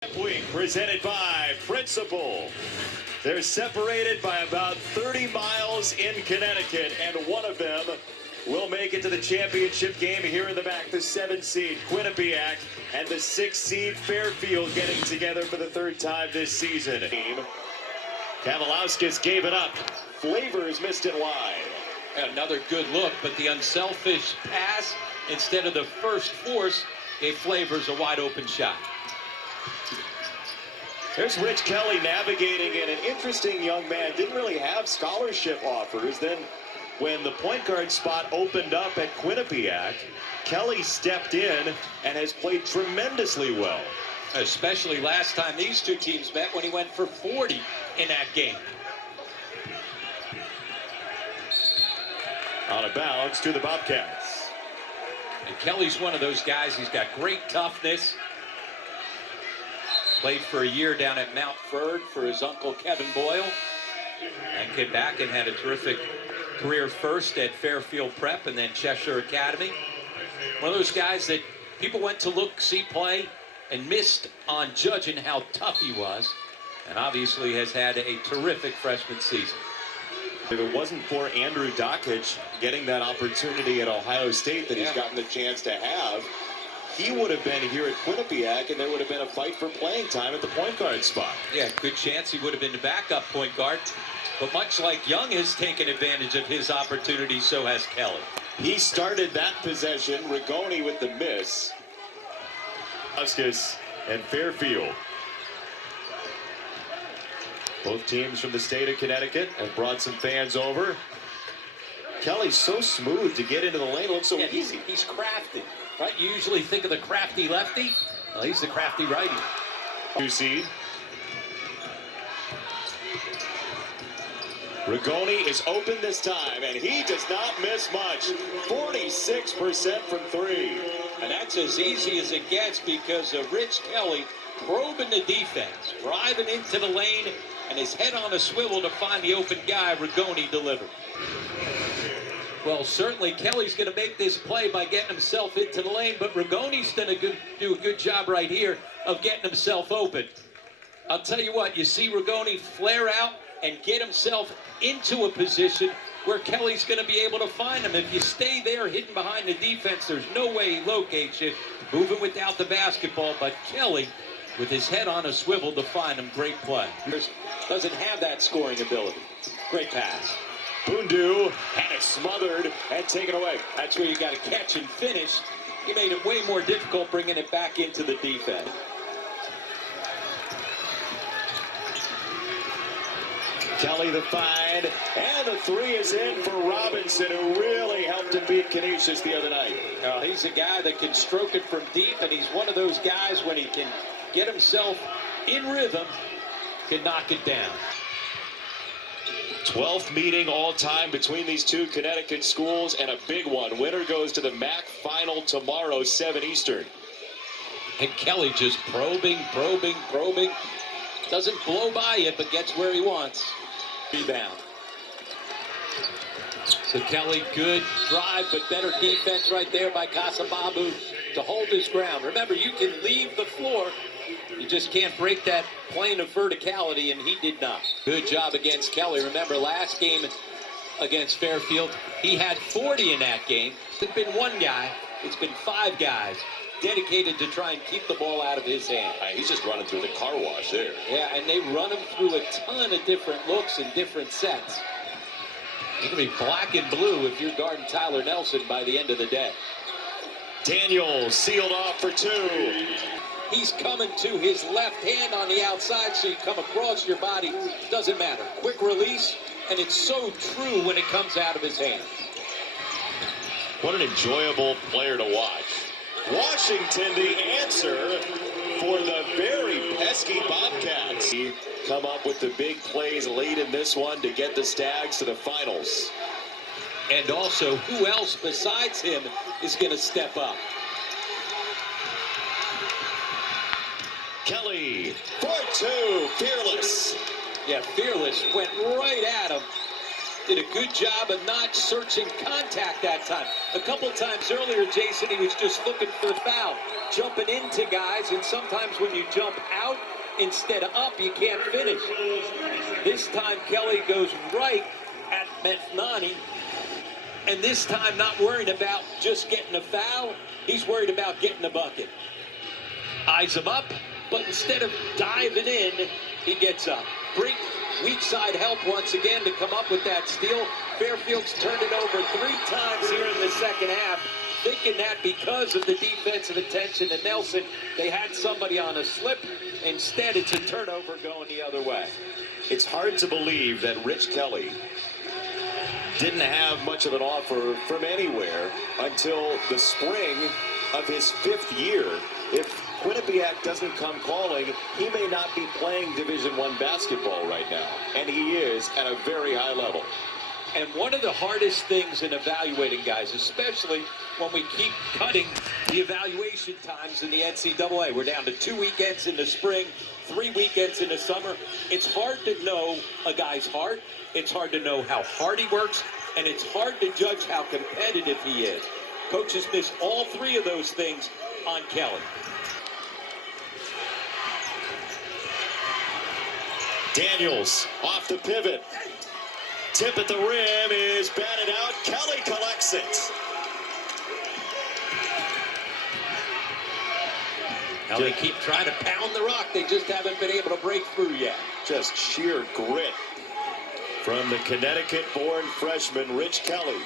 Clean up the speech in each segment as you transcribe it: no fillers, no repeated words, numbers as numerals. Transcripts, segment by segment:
Week presented by Principal. They're separated by about 30 miles in Connecticut, and one of them will make it to the championship game here in the MAAC. The 7th seed Quinnipiac and the 6th seed Fairfield getting together for the third time this season. Kavalauskas gave it up. Flavors missed it wide. Another good look, but the unselfish pass instead of the first force gave Flavors a wide open shot. There's Rich Kelly navigating, and an interesting young man. Didn't really have scholarship offers. Then when the point guard spot opened up at Quinnipiac, Kelly stepped in and has played tremendously well. Especially last time these two teams met when he went for 40 in that game. Out of bounds to the Bobcats. And Kelly's one of those guys. He's got great toughness. Played for a year down at Mount Ferd for his uncle Kevin Boyle. And came back and had a terrific career first at Fairfield Prep and then Cheshire Academy. One of those guys that people went to look, see play, and missed on judging how tough he was. And obviously has had a terrific freshman season. If it wasn't for Andrew Dockich getting that opportunity at Ohio State that he's gotten the chance to have, he would have been here at Quinnipiac, and there would have been a fight for playing time at the point guard spot. Yeah, good chance he would have been the backup point guard. But much like Young has taken advantage of his opportunity, so has Kelly. He started that possession. Rigoni with the miss. Kavalauskas and Fairfield. Both teams from the state of Connecticut have brought some fans over. Kelly's so smooth to get into the lane. It looks so easy. He's crafty. Right? You usually think of the crafty lefty. Well, he's the crafty righty. 2 seed. Rigoni is open this time, and he does not miss much. 46% from 3. And that's as easy as it gets because of Rich Kelly probing the defense, driving into the lane, and his head on a swivel to find the open guy. Rigoni delivered. Well, certainly Kelly's going to make this play by getting himself into the lane, but Rigoni's going to do a good job right here of getting himself open. I'll tell you what, you see Rigoni flare out and get himself into a position where Kelly's going to be able to find him. If you stay there hidden behind the defense, there's no way he locates you. Moving without the basketball, but Kelly, with his head on a swivel to find him, great play. Doesn't have that scoring ability. Great pass. Bundu had it smothered and taken away. That's where you got to catch and finish. He made it way more difficult bringing it back into the defense. Kelly the find, and the 3 is in for Robinson, who really helped him beat Canisius the other night. He's a guy that can stroke it from deep, and he's one of those guys when he can get himself in rhythm, can knock it down. 12th meeting all time between these two Connecticut schools, and a big one. Winner goes to the MAAC final tomorrow, 7 Eastern. And Kelly just probing. Doesn't blow by it, but gets where he wants. Rebound. So Kelly, good drive, but better defense right there by Kasababu to hold his ground. Remember, you can leave the floor. You just can't break that plane of verticality, and he did not. Good job against Kelly. Remember, last game against Fairfield, he had 40 in that game. It's been one guy. It's been 5 guys dedicated to try and keep the ball out of his hand. He's just running through the car wash there. Yeah, and they run him through a ton of different looks and different sets. You're going to be black and blue if you're guarding Tyler Nelson by the end of the day. Daniel sealed off for 2. He's coming to his left hand on the outside, so you come across your body. Doesn't matter. Quick release, and it's so true when it comes out of his hand. What an enjoyable player to watch. Washington, the answer for the very pesky Bobcats. Come up with the big plays late in this one to get the Stags to the finals. And also, who else besides him is going to step up? Kelly for 2, Fearless. Yeah, Fearless went right at him. Did a good job of not searching contact that time. A couple times earlier, Jason, he was just looking for the foul. jumping into guys, and sometimes when you jump out instead of up, you can't finish. This time Kelly goes right at Methnani, and this time not worried about just getting a foul, he's worried about getting a bucket. Eyes him up, but instead of diving in, he gets up. Great weak side help once again to come up with that steal. Fairfield's turned it over 3 times here in the second half, thinking that because of the defensive attention to Nelson, they had somebody on a slip. Instead, it's a turnover going the other way. It's hard to believe that Rich Kelly didn't have much of an offer from anywhere until the spring of his 5th year. If Quinnipiac doesn't come calling, he may not be playing Division I basketball right now, and he is at a very high level. And one of the hardest things in evaluating guys, especially when we keep cutting the evaluation times in the NCAA. We're down to 2 weekends in the spring, 3 weekends in the summer. It's hard to know a guy's heart. It's hard to know how hard he works, and it's hard to judge how competitive he is. Coaches missed all 3 of those things on Kelly. Daniels off the pivot. Tip at the rim is batted out. Kelly collects it. Now they keep trying to pound the rock. They just haven't been able to break through yet. Just sheer grit from the Connecticut-born freshman, Rich Kelly.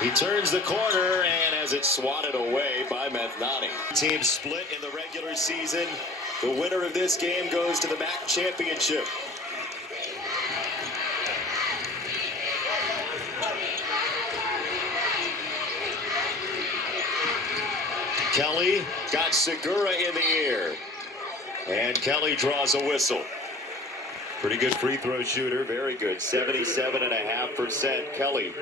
He turns the corner and has it swatted away by Methnani. Team split in the regular season. The winner of this game goes to the MAAC championship. Kelly got Segura in the air. And Kelly draws a whistle. Pretty good free throw shooter. Very good. 77.5% Kelly.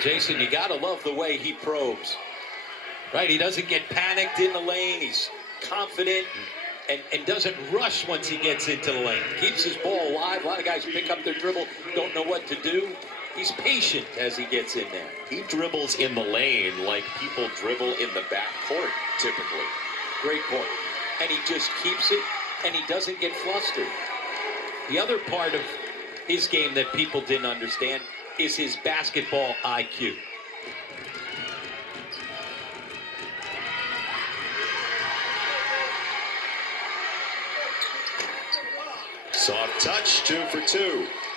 Jason, you got to love the way he probes. Right? He doesn't get panicked in the lane. He's confident and doesn't rush once he gets into the lane. Keeps his ball alive. A lot of guys pick up their dribble, don't know what to do. He's patient as he gets in there. He dribbles in the lane like people dribble in the back court, typically. Great point. And he just keeps it, and he doesn't get flustered. The other part of his game that people didn't understand is his basketball IQ. Soft touch, 2 for 2.